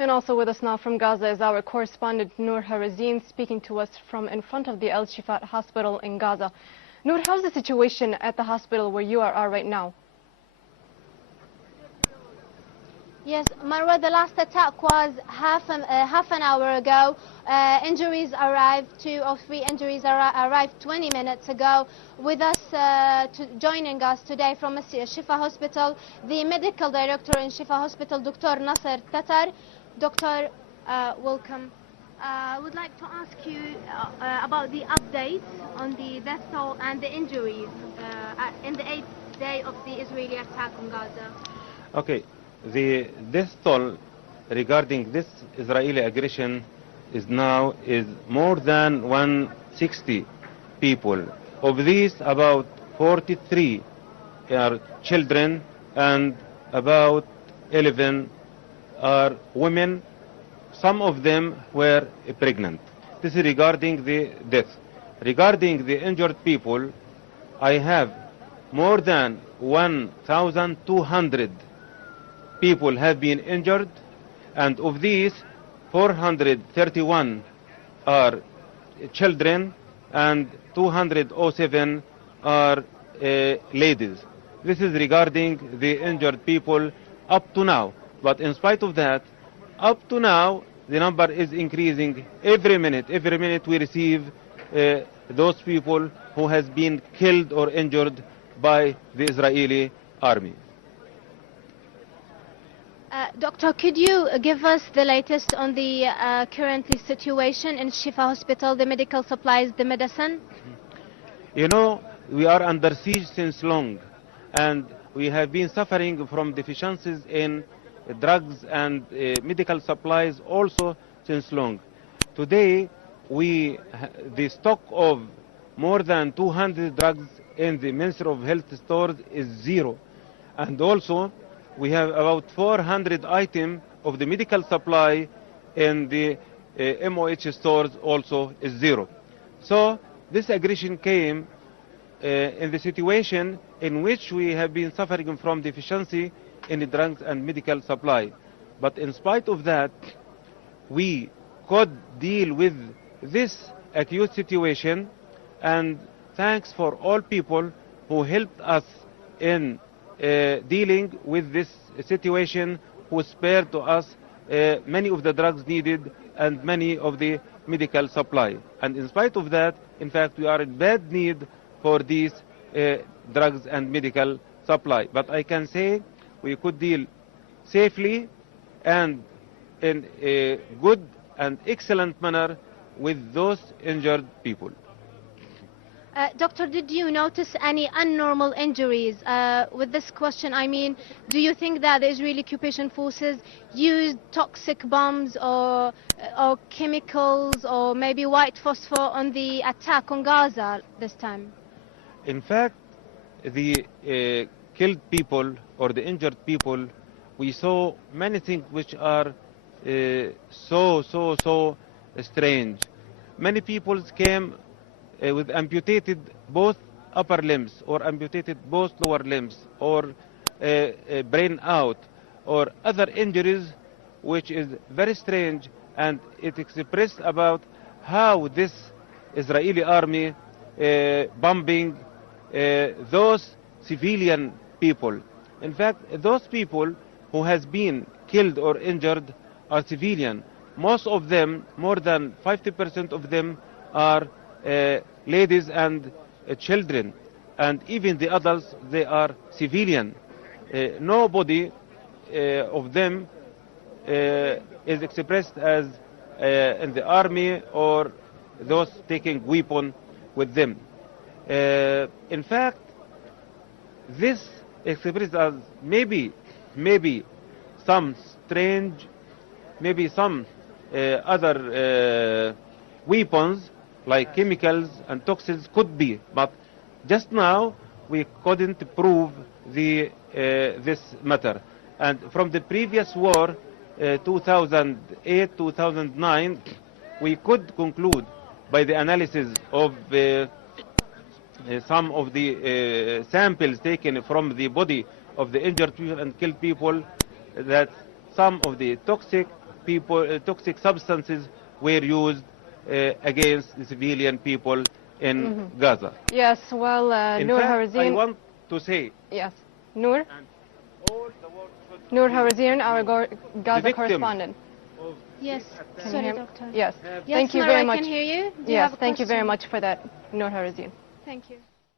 And also with us now from Gaza is our correspondent Noor Harazeen, speaking to us from in front of the Al Shifa hospital in Gaza. Noor, how's the situation at the hospital where you are right now? Yes, Marwa, the last attack was half an hour ago. Injuries arrived, 2 or 3 injuries arrived 20 minutes ago. With us, joining us today from Shifa Hospital, the medical director in Shifa Hospital, Dr. Nasser Tatar. Doctor, welcome. I would like to ask you about the updates on the death toll and the injuries in the 8th day of the Israeli attack on Gaza. Okay. The death toll regarding this Israeli aggression is more than 160 people. Of these, about 43 are children and about 11 are women. Some of them were pregnant. This is regarding the death. Regarding the injured people, I have more than 1,200 people have been injured, and of these 431 are children and 207 are ladies. This is regarding the injured people up to now. But in spite of that, up to now the number is increasing every minute. Every minute we receive those people who has been killed or injured by the Israeli army. Doctor, could you give us the latest on the currently situation in Shifa Hospital, the medical supplies, the medicine? You know, we are under siege since long, and we have been suffering from deficiencies in drugs and medical supplies also since long. Today, the stock of more than 200 drugs in the Ministry of Health stores is zero, and also we have about 400 items of the medical supply in the MOH stores also is zero. So this aggression came in the situation in which we have been suffering from deficiency in the drugs and medical supply. But in spite of that, we could deal with this acute situation, and thanks for all people who helped us in dealing with this situation, who spared to us many of the drugs needed and many of the medical supply. And in spite of that, in fact, we are in bad need for these drugs and medical supply. But I can say we could deal safely and in a good and excellent manner with those injured people. Doctor, did you notice any abnormal injuries? With this question, I mean, do you think that the Israeli occupation forces used toxic bombs or chemicals or maybe white phosphor on the attack on Gaza this time? In fact, the killed people or the injured people, we saw many things which are so strange. Many people came with amputated both upper limbs or amputated both lower limbs or brain out or other injuries, which is very strange, and it expressed about how this Israeli army bombing those civilian people. In fact, those people who has been killed or injured are civilian. Most of them, more than 50% of them, are ladies and children, and even the adults, they are civilian. Nobody of them is expressed as in the army or those taking weapon with them. In fact, this expressed as maybe some strange, maybe some other weapons like chemicals and toxins could be, but just now we couldn't prove this matter. And from the previous war, 2008-2009, we could conclude by the analysis of some of the samples taken from the body of the injured people and killed people that some of the toxic toxic substances were used against the civilian people in Gaza. Yes, well, In Noor fact, I Harazeen. want to say, Yes, Noor. and all the world should Noor be Harazeen, our Gaza victim correspondent. of Yes, this attack. Can sorry, you- doctor. Yes. Yes, Thank you Marwa, very I much. can hear you. Do you Yes, have a thank you very question? much for that, Noor Harazeen. Thank you.